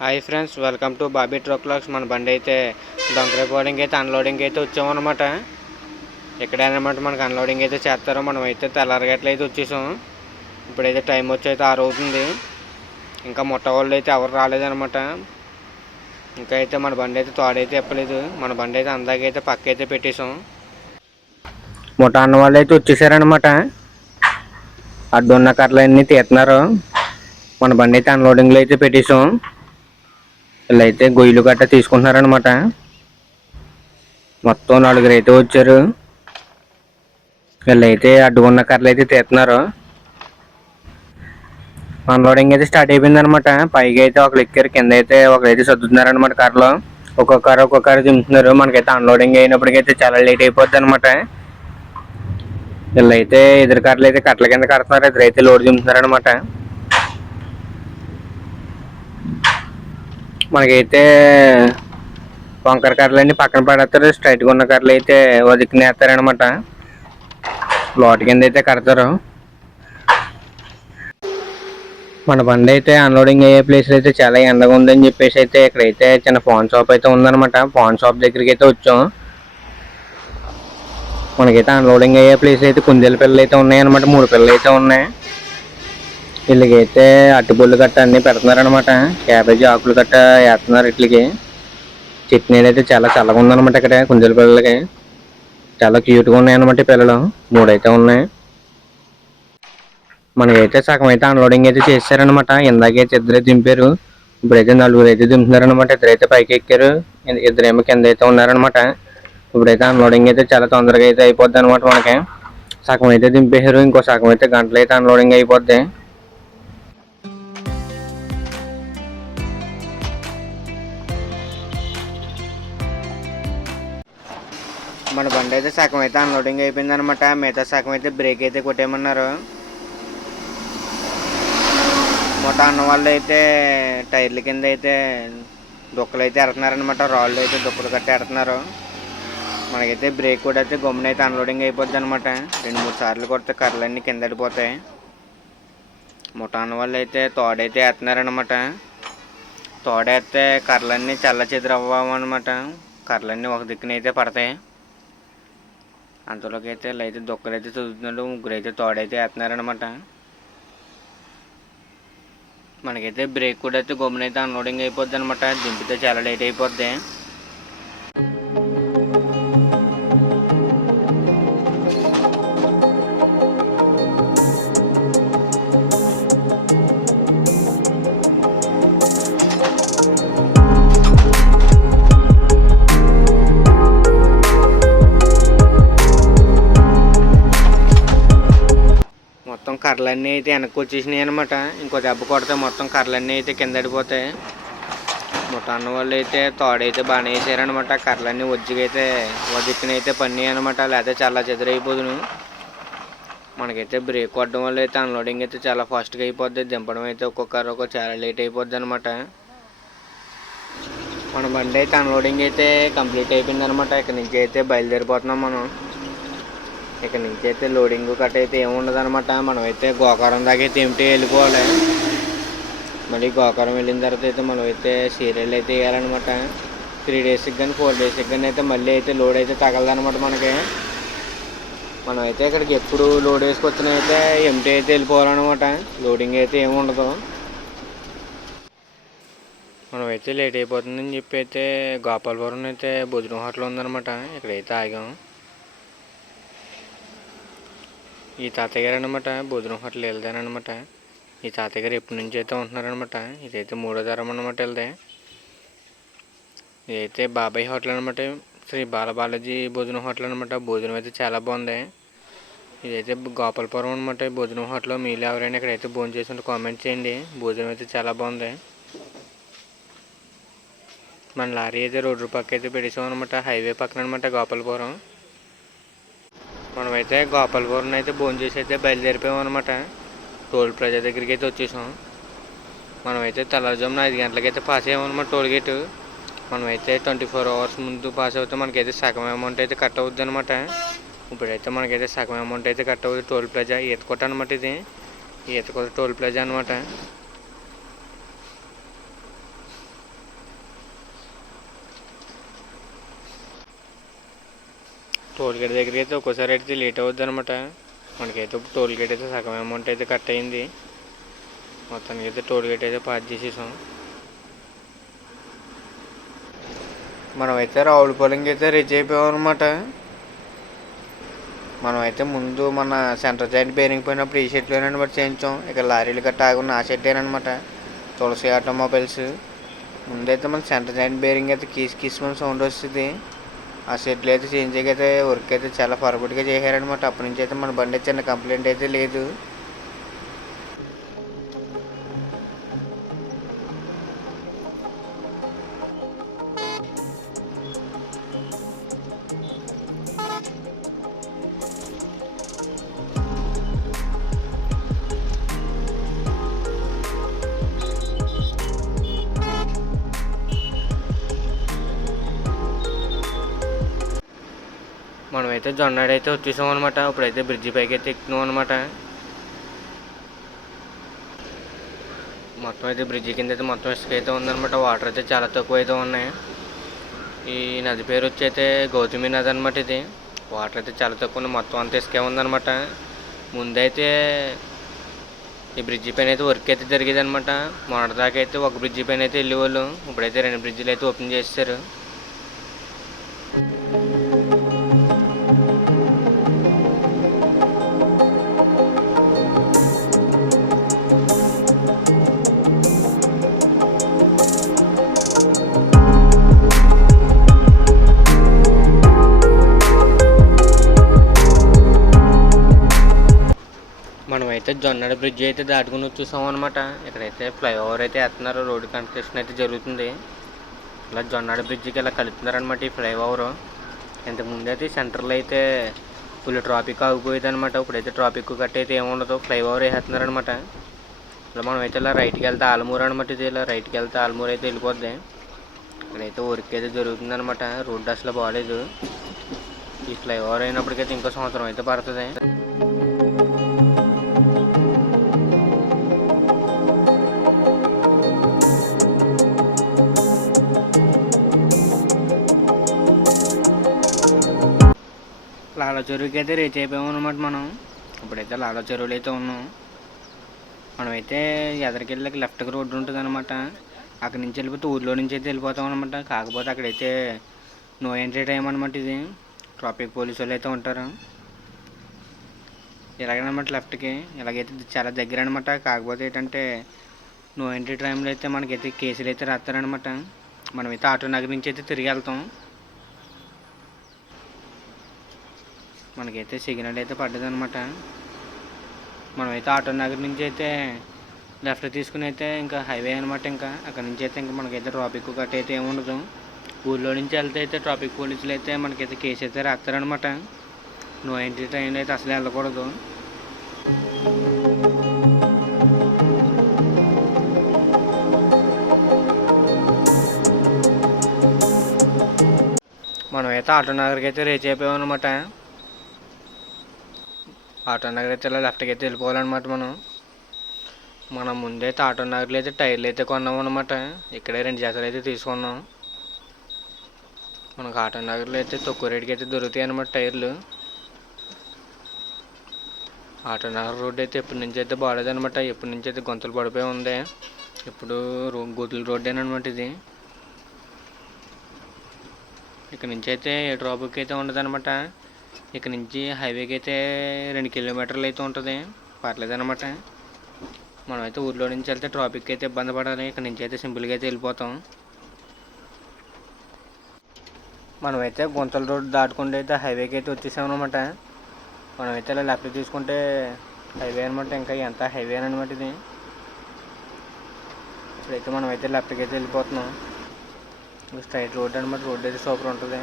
Hi friends welcome to Bobby truck logs మన బండి అయితే దొంగరైపోవడానికి అయితే అన్లోడింగ్ అయితే వచ్చామన్నమాట. ఇక్కడే అనమాట మనకు అన్లోడింగ్ అయితే చేస్తారు మనం అయితే తెల్లారగట్ల అయితే వచ్చేసాం. ఇప్పుడైతే టైం వచ్చి అయితే ఆరు అవుతుంది ఇంకా ముట్ట వాళ్ళు అయితే ఎవరు రాలేదనమాట ఇంకా అయితే మన బండి అయితే తోడైతే చెప్పలేదు మన బండి అయితే అందాకైతే పక్క అయితే పెట్టేసాం. ముఠ అన్న వాళ్ళు అయితే వచ్చేసారనమాట అడ్డున్న కర్రలన్నీ తీస్తున్నారు. మన బండి అయితే అన్లోడింగ్లో అయితే పెట్టేసాం. వీళ్ళైతే గొయ్యలు గట్ట తీసుకుంటున్నారనమాట మొత్తం నలుగురు అయితే వచ్చారు. వీళ్ళైతే అడ్డుకున్న కర్రలు అయితే తీస్తున్నారు. అన్లోడింగ్ అయితే స్టార్ట్ అయిపోయింది అనమాట పైకి అయితే ఒకరు ఎక్కారు కింద అయితే ఒకరు అయితే సర్దుతున్నారు అనమాట కార్లో ఒక్కొక్క కారు ఒక్కొక్క కారు దింపుతున్నారు మనకైతే అన్లోడింగ్ అయినప్పటికైతే చాలా లేట్ అయిపోద్ది అనమాట వీళ్ళైతే ఎదురు కార్లు అయితే కట్టల కింద కడుతున్నారు. ఇద్దరైతే లోడ్ దింపుతున్నారు అనమాట మనకైతే వంకర కర్రలు అన్ని పక్కన పడేస్తారు. స్ట్రైట్గా ఉన్న కర్రలు అయితే వదికినేస్తారనమాట లోటు కింద అయితే కడతారు. మన బండి అయితే అన్లోడింగ్ అయ్యే ప్లేస్ అయితే చాలా ఎండగా ఉందని చెప్పేసి అయితే ఇక్కడైతే చిన్న ఫోన్ షాప్ అయితే ఉందన్నమాట. ఫోన్ షాప్ దగ్గరికి అయితే వచ్చాం. మనకైతే అన్లోడింగ్ అయ్యే ప్లేస్ అయితే కుందేలు పిల్లలు అయితే ఉన్నాయన్నమాట. మూడు పిల్లలు అయితే ఉన్నాయి. వీళ్ళకైతే అట్టుపుల్లు గట్ట అన్ని పెడుతున్నారనమాట క్యాబేజీ ఆకులు గట్ట వేస్తున్నారు ఇట్లకి. చట్నీలు అయితే చాలా చల్లగా ఉందన్నమాట ఇక్కడ కుందేలు పిల్లలకి. చాలా క్యూట్గా ఉన్నాయి అనమాట పిల్లలు. మూడైతే ఉన్నాయి. మనకైతే సగం అయితే అన్లోడింగ్ అయితే చేశారనమాట ఇందాకైతే ఇద్దరే దింపారు. ఇప్పుడైతే నలుగురు అయితే దింపుతున్నారనమాట ఇద్దరైతే పైకి ఎక్కారు. ఇద్దరేమో కింద అయితే ఉన్నారనమాట ఇప్పుడైతే అన్లోడింగ్ అయితే చాలా తొందరగా అయితే అయిపోద్ది అనమాట మనకి. సగం అయితే దింపేశారు. ఇంకో సగం అయితే గంటలు అయితే అన్లోడింగ్ అయిపోద్ది. మన బండి అయితే సగం అయితే అన్లోడింగ్ అయిపోయింది అనమాట మిగతా సగం అయితే బ్రేక్ అయితే కొట్టేయమన్నారు. మొత్తం అన్న వాళ్ళు అయితే టైర్ల కింద అయితే దుక్కలు అయితే ఎడుతున్నారనమాట రాళ్ళు అయితే దుక్కలు కట్టి ఎడుతున్నారు. మనకైతే బ్రేక్ కూడా అయితే గమ్మున అయితే అన్లోడింగ్ అయిపోద్ది అనమాట రెండు మూడు సార్లు కొడితే కర్రలన్నీ కింద పడిపోతాయి. ముఠాన్ వాళ్ళు అయితే తోడైతే వేస్తున్నారనమాట తోడేస్తే కర్రలన్నీ చల్ల చెదురు కర్రలన్నీ ఒక దిక్కున అయితే పడతాయి. అంతలోకి అయితే అయితే దుక్కలు అయితే చదువుతున్నాడు ముగ్గురు అయితే తోడైతే వేస్తున్నారనమాట మనకైతే బ్రేక్ కూడా అయితే గమ్మునైతే అన్లోడింగ్ అయిపోద్ది అనమాట దింపితే చాలా లేట్ అయిపోద్ది. మొత్తం కర్రలన్నీ అయితే వెనక్కి వచ్చేసినాయి అనమాట ఇంకో దెబ్బ కొడితే మొత్తం కర్రలన్నీ అయితే కింద పడిపోతాయి. మొత్తం అన్న వాళ్ళు అయితే తోడైతే బాగానే వేసారనమాట కర్రలన్నీ ఒజ్జిగైతే అయితే పన్నాయి అనమాట లేకపోతే చాలా చెదిరైపోదును మనకైతే బ్రేక్ కొట్టడం వల్ల అయితే అన్లోడింగ్ అయితే చాలా ఫాస్ట్గా అయిపోద్ది. దింపడం అయితే ఒక్కొక్కరు ఒక్కొక్క చాలా లేట్ అయిపోద్ది అనమాట మన బండి అయితే అన్లోడింగ్ అయితే కంప్లీట్ అయిపోయింది అనమాట ఇక్కడ నుంచి అయితే బయలుదేరిపోతున్నాం మనం. ఇక్కడ నుంచి అయితే లోడింగ్ కట్ అయితే ఏముండదు అనమాట మనమైతే గోకారం దాకా అయితే ఏమిటి వెళ్ళిపోవాలి. మళ్ళీ గోకారం వెళ్ళిన తర్వాత అయితే మనం అయితే సీరియల్ అయితే వేయాలన్నమాట త్రీ డేస్కి కానీ ఫోర్ డేస్కి కానీ అయితే మళ్ళీ అయితే లోడ్ అయితే తగలదనమాట మనకి. మనం అయితే ఇక్కడికి ఎప్పుడు లోడ్ వేసుకొచ్చినా అయితే ఎంటీ అయితే వెళ్ళిపోవాలన్నమాట. లోడింగ్ అయితే ఏముండదు మనమైతే మనం అయితే లేట్ అయిపోతుందని చెప్పి అయితే గోపాలపురం అయితే భోజనం హోటల్ ఉందన్నమాట. ఇక్కడైతే ఆగాం. ఈ తాతయ్య గారు అనమాట భోజనం హోటల్ వెళ్దానమాట ఈ తాతయ్య గారు ఎప్పటి నుంచి అయితే ఉంటున్నారనమాట ఇదైతే మూడో తరం అనమాట వెళ్తే ఇదైతే బాబాయ్ హోటల్ అనమాట శ్రీ బాలబాలాజీ భోజనం హోటల్ అనమాట భోజనం అయితే చాలా బాగుంది. ఇదైతే గోపాలపురం అనమాట భోజనం హోటల్ మీరు ఎవరైనా ఇక్కడైతే భోజనం చేసి ఉంటే కామెంట్ చేయండి. భోజనం అయితే చాలా బాగుంది. మన లారీ అయితే రోడ్డు పక్క అయితే పెట్టేసాం అనమాట హైవే పక్కన అనమాట గోపాలపురం. మనమైతే గోపాలపురం అయితే భోంచేసి అయితే బయలుదేరిపోయాం అనమాట టోల్ ప్రజా దగ్గరికి అయితే వచ్చేసాం. మనమైతే తెల్లవారుజామున ఐదు గంటలకైతే పాస్ అయ్యామన్నమాట టోల్ గేట్. మనమైతే ట్వంటీ ఫోర్ అవర్స్ ముందు పాస్ అవుతే మనకైతే సగం అమౌంట్ అయితే కట్ అవుద్ది అనమాట ఇప్పుడైతే మనకైతే సగం అమౌంట్ అయితే కట్ అవుతుంది టోల్ ప్లాజా ఈతకొట్ట అనమాట ఇది. ఈతకొట్ట టోల్ ప్లాజా అనమాట టోల్ గేట్ దగ్గరికి అయితే ఒక్కోసారి అయితే లేట్ అవుద్ది అనమాట మనకైతే ఇప్పుడు టోల్ గేట్ అయితే సగం అమౌంట్ అయితే కట్ అయింది. మొత్తానికి అయితే టోల్ గేట్ అయితే పాస్ చేసేసాం. మనం అయితే రావులపాలెంకి అయితే రీచ్ అయిపోయాం అనమాట మనం అయితే ముందు మన సెంటర్ జాయింట్ బేరింగ్ పోయినప్పుడు ఈ షెడ్లోనే బట్టి చేయించాం. ఇక లారీలు గట్ట ఆగున్న ఆ షెడ్డేనమాట తులసి ఆటోమొబైల్స్. ముందైతే మన సెంటర్ జాయింట్ బేరింగ్ అయితే కీస్ కీస్ మన సౌండ్ వస్తుంది. ఆ షెడ్లు అయితే చేంజ్ అయితే వర్క్ అయితే చాలా పర్ఫెక్ట్గా చేశారనమాట అప్పటి నుంచి అయితే మన బండి చిన్న కంప్లైంట్ అయితే లేదు. మనమైతే జొన్నాడు అయితే వచ్చేసాం అనమాట ఇప్పుడైతే బ్రిడ్జి పైకి అయితే ఎక్కుతున్నాం అనమాట మొత్తం అయితే బ్రిడ్జి కింద అయితే మొత్తం ఇసుక అయితే ఉందనమాట వాటర్ అయితే చాలా తక్కువ అయితే ఉన్నాయి. ఈ నది పేరు వచ్చి అయితే గౌతమి నది అనమాట ఇది. వాటర్ అయితే చాలా తక్కువ ఉన్నాయి. మొత్తం అంత ఇసుకే ఉందనమాట ముందైతే ఈ బ్రిడ్జి పైన అయితే వర్క్ అయితే జరిగేది అనమాట మొన్నటిదాకా అయితే ఒక బ్రిడ్జి పైన అయితే వెళ్ళేవాళ్ళు. ఇప్పుడైతే రెండు బ్రిడ్జిలు అయితే ఓపెన్ చేస్తారు బ్రిడ్జ్ అయితే దాటుకుని వచ్చేసాం అనమాట ఇక్కడైతే ఫ్లైఓవర్ అయితే వేస్తున్నారు. రోడ్డు కన్స్ట్రక్షన్ అయితే జరుగుతుంది. ఇలా జొన్నాడ బ్రిడ్జికి ఇలా కలుపుతున్నారనమాట ఈ ఫ్లైఓవర్ ఇంతకుముందు అయితే సెంటర్లో అయితే ఫుల్ ట్రాఫిక్ ఆగిపోయేది అనమాట ఇప్పుడైతే ట్రాఫిక్ గట్ట అయితే ఏముండదు ఫ్లైఓవర్ వేసేస్తున్నారనమాట ఇలా మనం అయితే ఇలా రైట్కి వెళ్తే ఆలమూరు అనమాట ఇది. ఇలా రైట్కి వెళ్తే ఆలమూరు అయితే వెళ్ళిపోద్ది. ఇక్కడైతే వర్క్ అయితే జరుగుతుంది అనమాట రోడ్డు అసలు బాగాలేదు ఈ ఫ్లైఓవర్ అయినప్పటికైతే ఇంకో సంవత్సరం అయితే పడుతుంది. లాల చెరువుకి అయితే రీచ్ అయిపోయాము అనమాట మనం. ఇప్పుడైతే లాల చెరువులు అయితే ఉన్నాం. మనమైతే ఎదరికెళ్ళకి లెఫ్ట్కి రోడ్డు ఉంటుంది అనమాట అక్కడి నుంచి వెళ్ళిపోతే ఊర్లో నుంచి అయితే వెళ్ళిపోతాం అనమాట కాకపోతే అక్కడైతే నో ఎంట్రీ టైం అనమాట ఇది. ట్రాఫిక్ పోలీసు వాళ్ళు అయితే ఉంటారు. ఇలాగనమాట లెఫ్ట్కి. ఇలాగైతే చాలా దగ్గర అనమాట కాకపోతే ఏంటంటే నో ఎంట్రీ టైంలో అయితే మనకైతే కేసులు అయితే రాస్తారనమాట మనమైతే ఆటో నగర్ నుంచి అయితే తిరిగి వెళ్తాం. మనకైతే సిగ్నల్ అయితే పడ్డదనమాట మనమైతే ఆటో నగర్ నుంచి అయితే లెఫ్ట్ తీసుకుని అయితే ఇంకా హైవే అనమాట ఇంకా. అక్కడ నుంచి అయితే ఇంకా మనకైతే ట్రాఫిక్ గట్ట అయితే ఏముండదు ఊళ్ళో నుంచి వెళ్తే అయితే ట్రాఫిక్ పోలీసులు అయితే మనకైతే కేసు అయితే రాస్తారనమాట నో ఎంట్రీ ట్రైన్ అయితే అసలు వెళ్ళకూడదు. మనమైతే ఆటో నగర్కి అయితే రీచ్ అయిపోయాం అనమాట ఆటో నగర్ అయితే ఇలా లెఫ్ట్కి అయితే వెళ్ళిపోవాలన్నమాట మనం. మనం ముందైతే ఆటో నగర్లో అయితే టైర్లు అయితే కొన్నాం అనమాట ఇక్కడే రెండు జతలు అయితే తీసుకున్నాం. మనకు ఆటో నగర్లో అయితే తక్కువ రేటుకి అయితే దొరుకుతాయి అనమాట టైర్లు. ఆటో నగర్ రోడ్ అయితే ఎప్పటి నుంచి అయితే బాగాలేదనమాట ఎప్పటి నుంచి అయితే గొంతులు పడిపోయి ఉంది. ఇప్పుడు రో గొడ్ల రోడ్డేనమాట ఇది. ఇక్కడ నుంచి అయితే ఏ డ్రాప్కి అయితే ఉండదు అనమాట ఇక్కడ నుంచి హైవేకి అయితే రెండు కిలోమీటర్లు అయితే ఉంటుంది. పర్లేదు అనమాట మనమైతే ఊర్లో నుంచి వెళ్తే ట్రాఫిక్ అయితే ఇబ్బంది పడాలి. ఇక్కడ నుంచి అయితే సింపుల్గా అయితే వెళ్ళిపోతాం. మనమైతే గుంతల రోడ్డు దాటుకుంటే అయితే హైవేకి అయితే వచ్చేసామన్నమాట. మనమైతే ఇలా లెఫ్ట్ తీసుకుంటే హైవే అనమాట ఇంకా ఎంత హైవే అనమాట ఇది. ఇప్పుడైతే మనమైతే లెఫ్ట్కి అయితే వెళ్ళిపోతున్నాం స్ట్రైట్ రోడ్ అనమాట రోడ్ అయితే సూపర్ ఉంటుంది.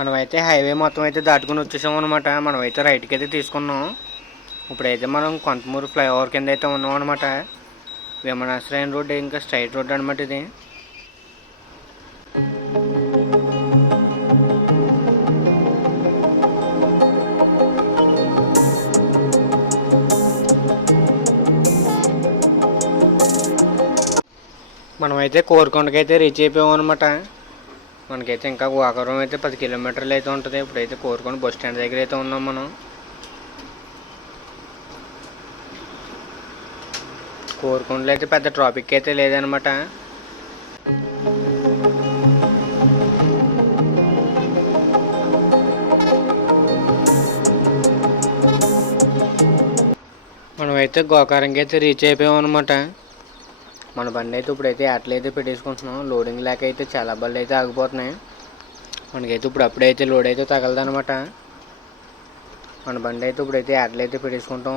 మనమైతే హైవే మొత్తం అయితే దాటుకుని వచ్చేసాం అనమాట మనమైతే రైట్కి అయితే తీసుకున్నాం. ఇప్పుడైతే మనం కొంతమూరు ఫ్లైఓవర్ కింద అయితే ఉన్నాం అనమాట విమానాశ్రయం రోడ్డు ఇంకా స్ట్రైట్ రోడ్డు అనమాట ఇది. మనమైతే కోరుకొండకైతే రీచ్ అయిపోయాం అనమాట మనకైతే ఇంకా గోకవరం అయితే పది కిలోమీటర్లు అయితే ఉంటుంది. ఇప్పుడైతే కోరుకొని బస్ స్టాండ్ దగ్గర అయితే ఉన్నాం మనం. కోరుకొండలో అయితే పెద్ద ట్రాఫిక్ అయితే లేదనమాట. మనమైతే గోకారంకి అయితే రీచ్ అయిపోయాం అనమాట మన బండి అయితే ఇప్పుడైతే అట్లయితే పెట్టేసుకుంటున్నాం. లోడింగ్ లేక అయితే చాలా బండ్లు అయితే ఆగిపోతున్నాయి. మనకైతే ఇప్పుడు అప్పుడైతే లోడ్ అయితే తగలదనమాట మన బండి అయితే ఇప్పుడైతే అట్లయితే పెట్టేసుకుంటాం.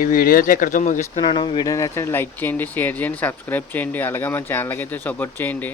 ఈ వీడియో అయితే ఇక్కడితో ముగిస్తున్నాను. వీడియో నచ్చితే లైక్ చేయండి షేర్ చేయండి సబ్స్క్రైబ్ చేయండి. అలాగే మన ఛానల్కి అయితే సపోర్ట్ చేయండి.